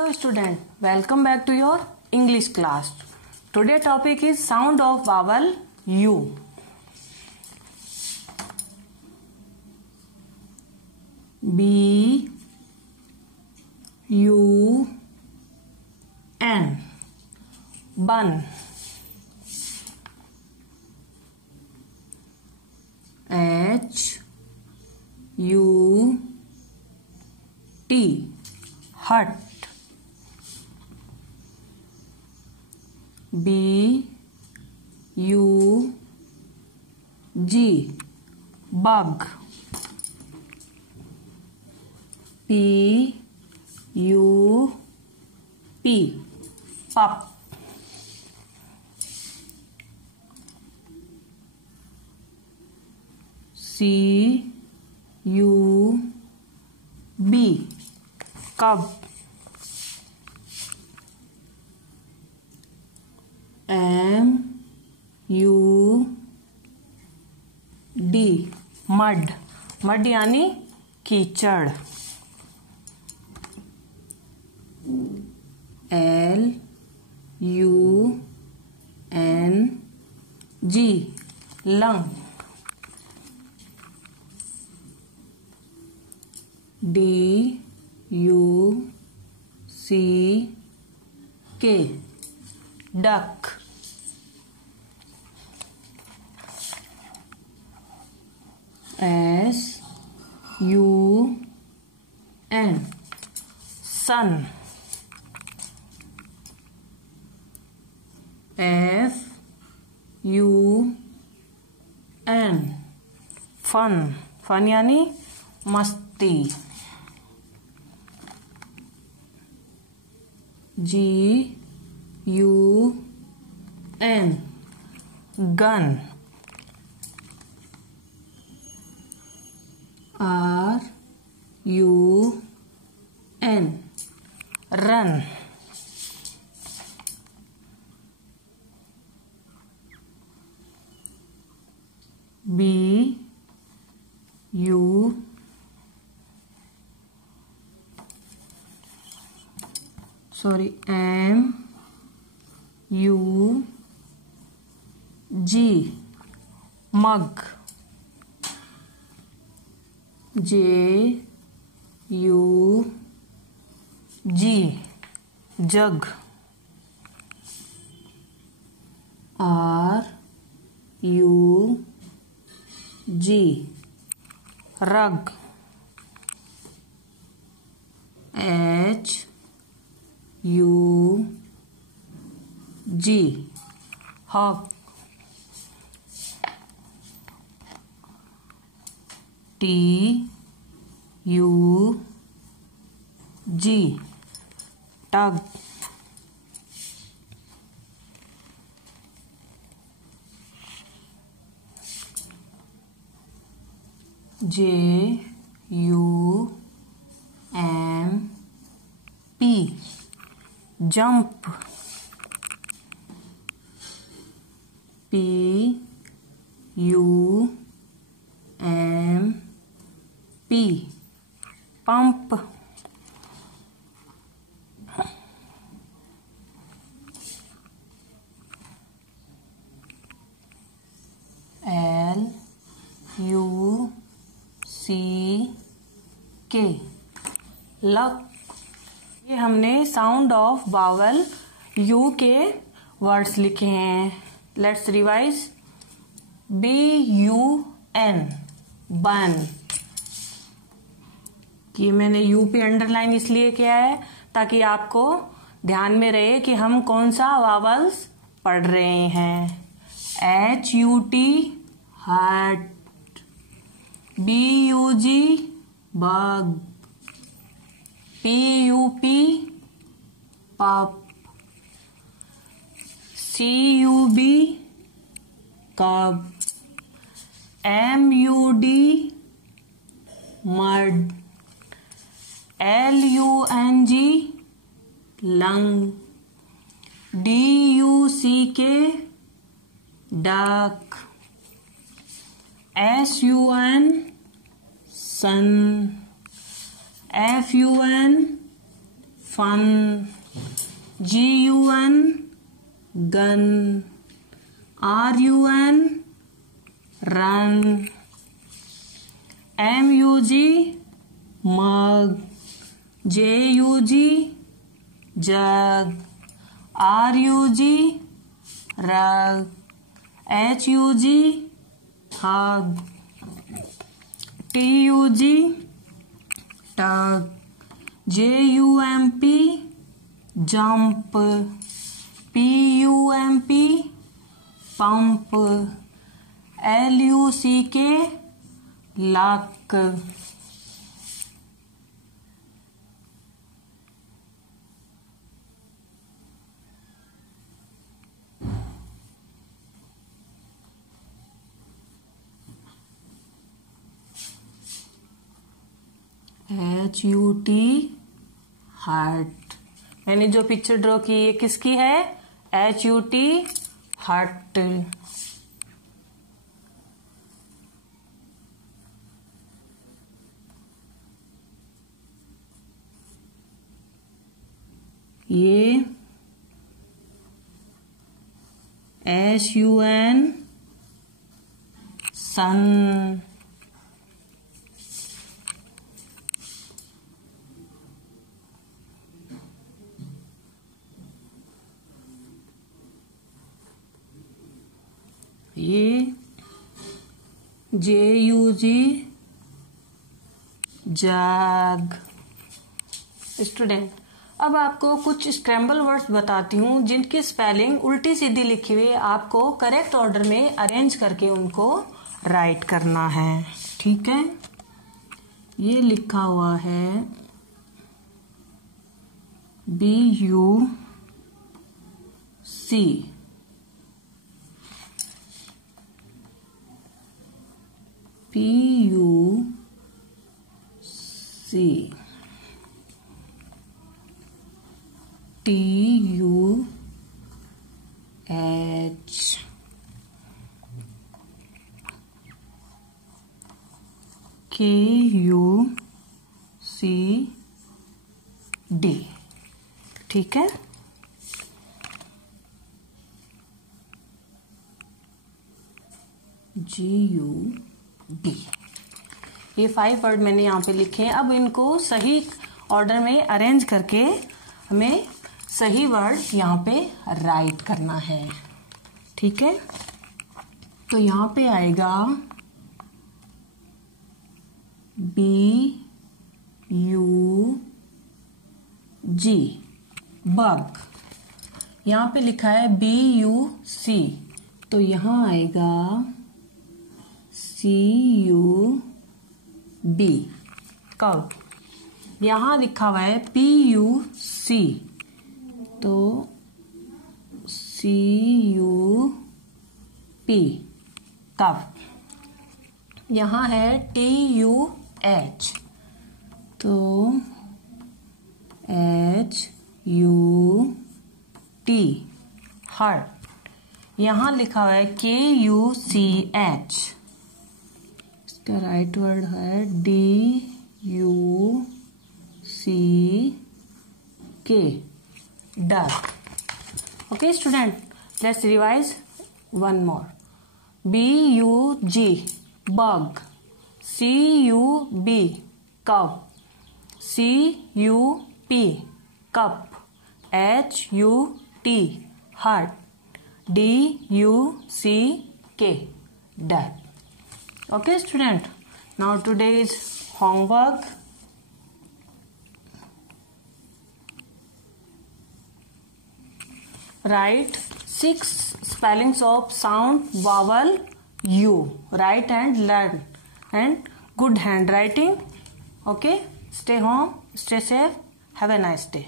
Hello student, welcome back to your English class. Today topic is sound of vowel U. B U N bun. H U T hut. B U G bug. P U P pup. C U B cub. M U D mud. Mud यानी कीचड़. L U N G lung. D U C K duck. S U N sun. F U N fun. Fun यानी मस्ती. G U N gun. R U N run. B U M U G mug. J U G jug. R U G rug. H U G hog. T U G tug. J U M P jump. P U M P pump. L U C K luck. ये हमने sound of vowel you के words लिखे हैं. Let's revise. B U N बन. ये मैंने you पे underline इसलिए किया है ताकि आपको ध्यान में रहे कि हम कौन सा वावल्स पढ़ रहे हैं. H U T हट. B U G bug. P U P pup. C U B cub. M U D mud. L U N G lung. D U C K duck. S U N sun. F U N fun, GUN, gun, RUN, run, MUG, mug, JUG, jug, RUG, rug, HUG, hug, TUG, tug, JUMP, jump, PUMP, pump, LUCK, luck. HUT, हट। मैंने जो picture draw की ये किसकी है? HUT, हट। ये SUN, सन। ये JUG, जग। स्टूडेंट, अब आपको कुछ स्क्रैम्बल वर्ड्स बताती हूँ जिनकी स्पेलिंग उल्टी सीधी लिखी हुई, आपको करेक्ट ऑर्डर में अरेंज करके उनको राइट करना है। ठीक है, ये लिखा हुआ है BUC, PUC, TUH, KUCD। ठीक है, GUD। ये 5 वर्ड मैंने यहाँ पे लिखे हैं। अब इनको सही ऑर्डर में अरेंज करके हमें सही वर्ड यहाँ पे राइट करना है। ठीक है, तो यहाँ पे आएगा BUG, बग। यहाँ पे लिखा है BUC, तो यहाँ आएगा CUB, कब। यहाँ लिखा हुआ है PUC, तो CUP, कब। यहाँ है TUH, तो HUT, हट। यहाँ लिखा हुआ है KUCH, इसका राइट वर्ड है DUCK, duck. Okay student, let's revise one more. BUG, bug. CUB, cup. CUP, cup. HUT, हट। DUCK, duck. Okay student, now today's homework. Write 6 spellings of sound vowel U. Write and learn, and good handwriting. Okay, stay home, stay safe, have a nice day.